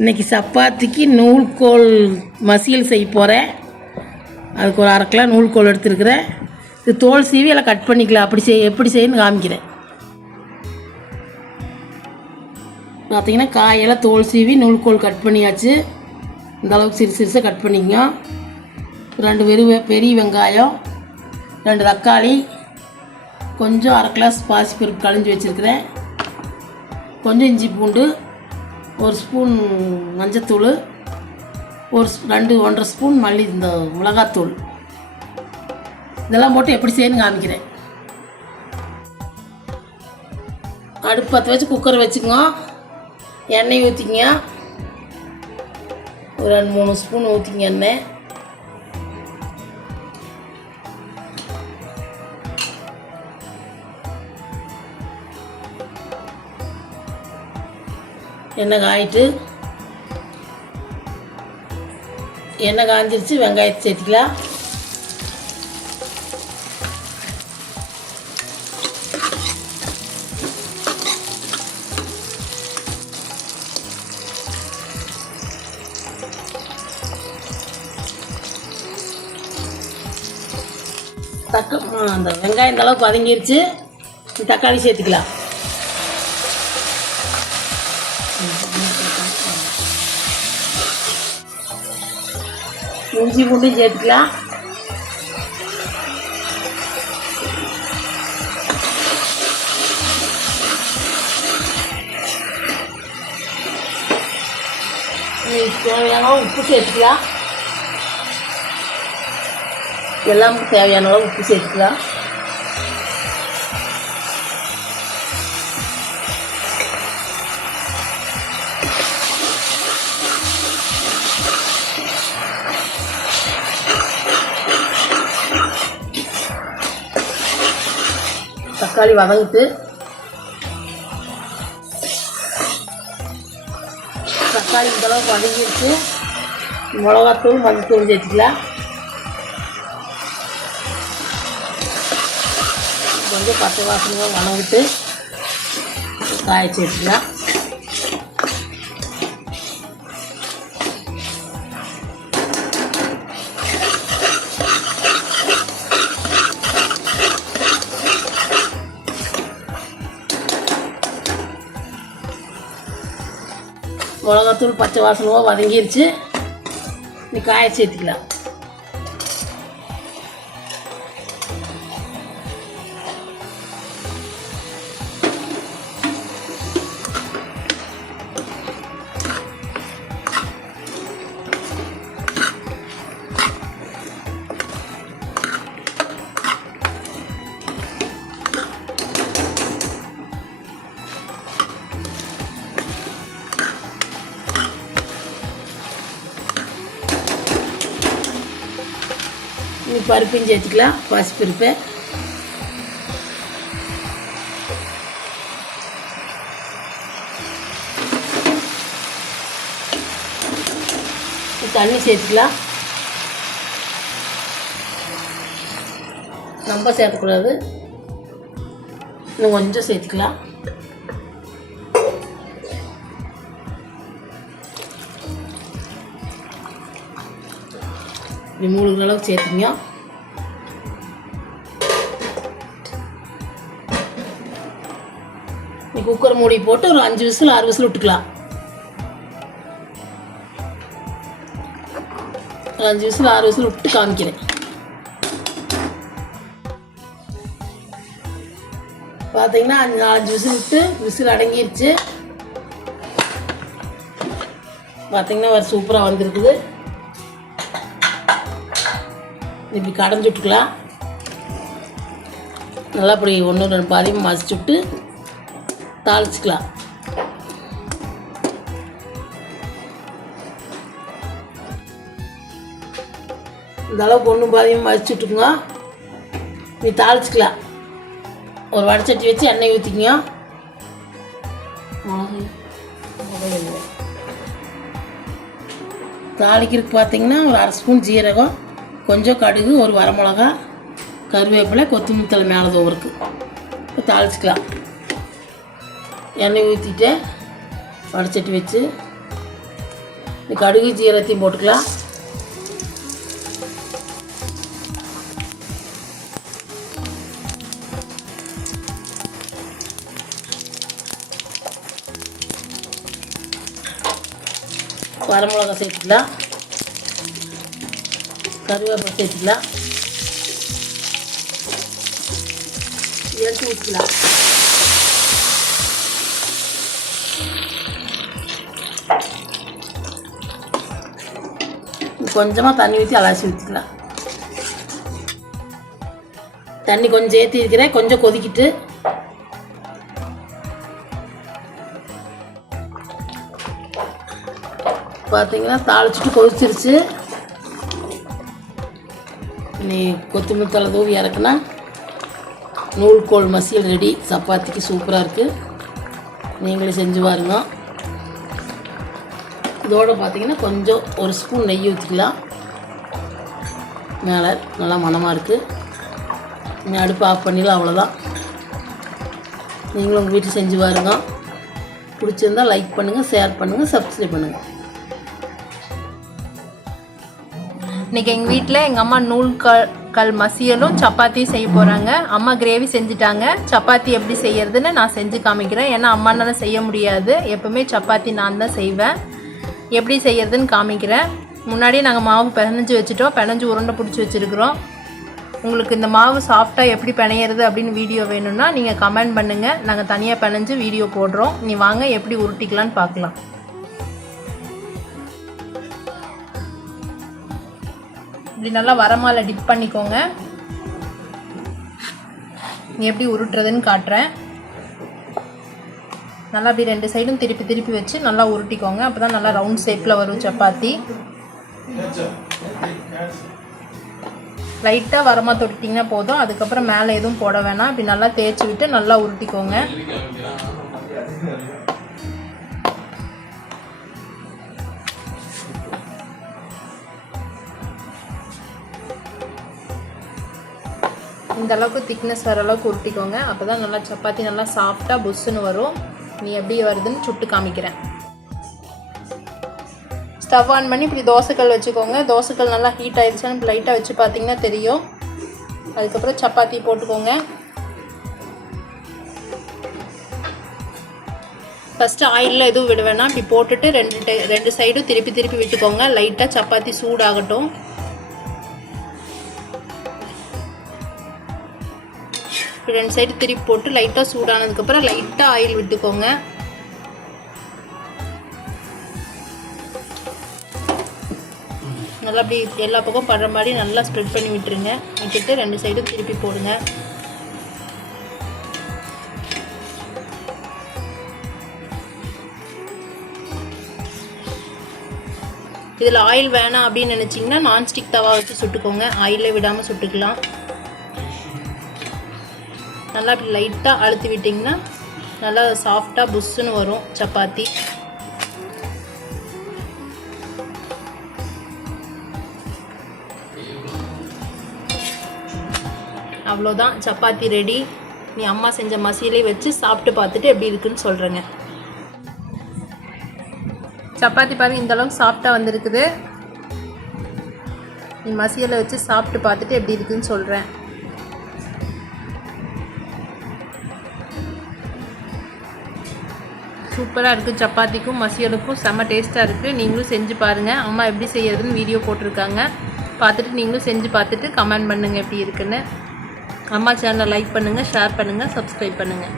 இன்னைக்கு சப்பாத்திக்கு நூல்கோல் மசியல் செய்ய போகிறேன் அதுக்கு ஒரு அரை கிலோ நூல்கோல் எடுத்துருக்குறேன். இது தோல் சீவி எல்லாம் கட் பண்ணிக்கலாம். அப்படி செய் எப்படி செய்யணும்னு காமிக்கிறேன். பார்த்தீங்கன்னா காயெல்லாம் தோல் சீவி நூல்கோல் கட் பண்ணியாச்சு. இந்த அளவுக்கு சிறு சிறுசாக கட் பண்ணிக்கங்க. ரெண்டு வெறும் பெரிய வெங்காயம் ரெண்டு தக்காளி கொஞ்சம் அரை கிளாஸ் பாசிப்பருப்பு கழிஞ்சு வச்சுருக்கிறேன். கொஞ்சம் இஞ்சி பூண்டு ஒரு ஸ்பூன் மஞ்சத்தூள் ஒரு ஸ்- ரெண்டு ஒன்றரை ஸ்பூன் மல்லி இந்த மிளகாத்தூள். இதெல்லாம் போட்டு எப்படி செய்யணும் காமிக்கிறேன். அடுப்பு பற்ற வச்சு குக்கர் வச்சுக்கோங்க. எண்ணெய் ஊற்றிங்க ஒரு ரெண்டு மூணு ஸ்பூன் ஊற்றிங்க எண்ணெய். எண்ணெய் காயிட்டு எண்ணெய் காஞ்சிருச்சு வெங்காயத்தை சேர்த்துக்கலாம். தக்க அந்த வெங்காயம் இந்த அளவுக்கு வதங்கிருச்சு. தக்காளி சேர்த்துக்கலாம். இஞ்சி பூண்டு சேர்த்துக்கலாம் தேவையான உப்பு சேர்த்துக்கலாம் எல்லாம் தேவையான அளவு உப்பு சேர்த்துக்கலாம் தக்காளி வதங்கிட்டு தக்காளி இந்தளவுக்கு வதங்கிடுச்சு வதங்கிருச்சு. மிளகாத்தூள் மஞ்சத்தூள் சேர்த்துக்கலாம் கொஞ்சம் பச்சை வாசனையாக வணங்கிட்டு காய சேர்த்துக்கலாம் மிளகாத்தூள் பச்சை வாசனவோ வதங்கிருச்சு. நீ காய சேர்த்துக்கலாம். பருப்பையும் சேர்த்துக்கலாம். பருப்பை தண்ணி சேர்த்துக்கலாம். ரொம்ப சேர்த்துக்கூடாது இன்னும் கொஞ்சம் சேர்த்துக்கலாம். இப்படி மூழ்கிற அளவுக்கு சேர்த்துங்க குக்கர் மூடி போட்டு ஒரு அஞ்சு விசில் ஆறு விசில் விட்டுக்கலாம். ஒரு அஞ்சு விசில் ஆறு விசில் விட்டு காமிக்கிறேன். பார்த்தீங்கன்னா அஞ்சு நாலஞ்சு விசில் விட்டு விசில் அடங்கிருச்சு. பார்த்தீங்கன்னா ஒரு சூப்பராக வந்திருக்குது. இப்படி கடைஞ்சி விட்டுக்கலாம். நல்லா இப்படி ஒன்று ரெண்டு பாதியும் மசிச்சு விட்டு தாளிச்சிக்கலாம். இந்த அளவுக்கு பாதியும் வச்சுட்டுங்க நீ தாளிச்சிக்கலாம். ஒரு வடச்சட்டி வச்சு எண்ணெய் ஊற்றிக்குங்க தாளிக்கிறதுக்கு பார்த்தீங்கன்னா ஒரு அரை ஸ்பூன் ஜீரகம் கொஞ்சம் கடுகு ஒரு வரமிளகா கருவேப்பிலை கொத்தமல்லி தழை மேலே தோவருக்கு இப்போ தாளிச்சிக்கலாம். எண்ணெய் ஊற்றிட்டு வடச்சட்டி வச்சு இந்த கடுகு ஜீரத்தையும் போட்டுக்கலாம். வரமிளகா சேர்த்துக்கலாம். கருவேப்பிலை சேர்த்துக்கலாம். எடுத்து ஊற்றிக்கலாம் கொஞ்சமாக தண்ணி ஊற்றி அலசி ஊற்றிக்கலாம் தண்ணி கொஞ்சம் ஏற்றி இருக்கிறேன். கொஞ்சம் கொதிக்கிட்டு. பார்த்தீங்கன்னா தாளிச்சிட்டு கொதிச்சிருச்சு. நீ கொத்தமல்லி தலை தூவி இறக்குனா நூல்கோல் மசியல் ரெடி. சப்பாத்திக்கு சூப்பராக இருக்குது நீங்களே செஞ்சு பாருங்க. இதோட பார்த்தீங்கன்னா கொஞ்சம் ஒரு ஸ்பூன் நெய் ஊற்றிக்கலாம் மேலே நல்லா மணமாக இருக்குது நீ அடுப்பு ஆஃப் பண்ணிடலாம் அவ்வளோதான் நீங்களும் உங்கள் வீட்டில் செஞ்சு பாருங்க. பிடிச்சிருந்தா லைக் பண்ணுங்கள் ஷேர் பண்ணுங்கள் சப்ஸ்கிரைப் பண்ணுங்கள் இன்றைக்கி எங்கள் வீட்டில் எங்கள் அம்மா நூல் கல் கல் மசியலும் சப்பாத்தியும் செய்ய போகிறாங்க அம்மா கிரேவி செஞ்சுட்டாங்க. சப்பாத்தி எப்படி செய்யறதுன்னு நான் செஞ்சு காமிக்கிறேன். ஏன்னா அம்மானால செய்ய முடியாது. எப்பவுமே சப்பாத்தி நான் தான் செய்வேன். எப்படி செய்யறதுன்னு காமிக்கிறேன். முன்னாடியே நாங்கள் மாவு பிணைஞ்சு வச்சுட்டோம். பிணைஞ்சு உருண்டை பிடிச்சி வச்சுருக்குறோம். உங்களுக்கு இந்த மாவு சாஃப்டாக எப்படி பிணையிறது அப்படின்னு வீடியோ வேணும்னா நீங்கள் கமெண்ட் பண்ணுங்கள் நாங்கள் தனியாக பிணைஞ்சு வீடியோ போடுறோம். நீ வாங்க எப்படி உருட்டிக்கலான்னு பார்க்கலாம். இப்படி நல்லா வரமால டிப் பண்ணிக்கோங்க. நீ எப்படி உருட்டுறதுன்னு காட்டுறேன். நல்லா அப்படி ரெண்டு சைடும் திருப்பி திருப்பி வச்சு நல்லா உருட்டிக்கோங்க. அப்போ தான் நல்லா ரவுண்ட் ஷேப்பில் வரும் சப்பாத்தி. லைட்டாக வரமாக தொட்டிங்கன்னா போதும். அதுக்கப்புறம் மேலே எதுவும் போட வேணாம். இப்படி நல்லா தேய்ச்சி விட்டு நல்லா உருட்டிக்கோங்க. இந்த அளவுக்கு திக்னஸ் வர அளவுக்கு உருட்டிக்கோங்க. அப்போ தான் நல்லா சப்பாத்தி நல்லா சாஃப்டாக புஷ்ஷுன்னு வரும். நீ எப்படி வருதுன்னு சுட்டு காமிக்கிறேன். ஸ்டவ் ஆன் பண்ணி இப்படி தோசைக்கல் வச்சுக்கோங்க. தோசைக்கல் நல்லா ஹீட் ஆயிடுச்சுன்னு லைட்டாக வச்சு பார்த்தீங்கன்னா தெரியும். அதுக்கப்புறம் சப்பாத்தி போட்டுக்கோங்க. ஃபஸ்ட்டு ஆயிலில் எதுவும் விட வேணாம். இப்படி போட்டுட்டு ரெண்டு ரெண்டு சைடும் திருப்பி திருப்பி விட்டுக்கோங்க லைட்டாக சப்பாத்தி சூடாகட்டும். ரெண்டு சைடு திருப்பி போட்டு லைட்டாக சூடானதுக்கப்புறம் லைட்டாக ஆயில் விட்டுக்கோங்க. நல்லா அப்படி எல்லா பக்கம் படுற மாதிரி நல்லா ஸ்ப்ரெட் பண்ணி விட்டுருங்க. விட்டுட்டு ரெண்டு சைடும் திருப்பி போடுங்க. இதில் ஆயில் வேணாம் அப்படின்னு நினச்சிங்கன்னா நான்ஸ்டிக் தவா வச்சு சுட்டுக்கோங்க. ஆயிலே விடாமல் சுட்டுக்கலாம். நல்லா அப்படி லைட்டாக அழுத்தி விட்டிங்கன்னா நல்லா சாஃப்டாக புஷ்ஷுன்னு வரும் சப்பாத்தி. அவ்வளோதான் சப்பாத்தி ரெடி நீ அம்மா செஞ்ச மசியிலே வச்சு சாப்பிட்டு பார்த்துட்டு எப்படி இருக்குன்னு சொல்கிறேங்க சப்பாத்தி பாருங்கள் இந்த அளவுக்கு சாஃப்டாக வந்திருக்குது. நீ மசியலை வச்சு சாப்பிட்டு பார்த்துட்டு எப்படி இருக்குன்னு சொல்கிறேன் சூப்பராக இருக்குது சப்பாத்திக்கும் மசியலுக்கும் செம்ம டேஸ்ட்டாக இருக்குது நீங்களும் செஞ்சு பாருங்கள் அம்மா எப்படி செய்யறதுன்னு வீடியோ போட்டிருக்காங்க. பார்த்துட்டு நீங்களும் செஞ்சு பார்த்துட்டு கமெண்ட் பண்ணுங்கள் எப்படி இருக்குன்னு. அம்மா சேனலை லைக் பண்ணுங்கள் ஷேர் பண்ணுங்கள் சப்ஸ்கிரைப் பண்ணுங்கள்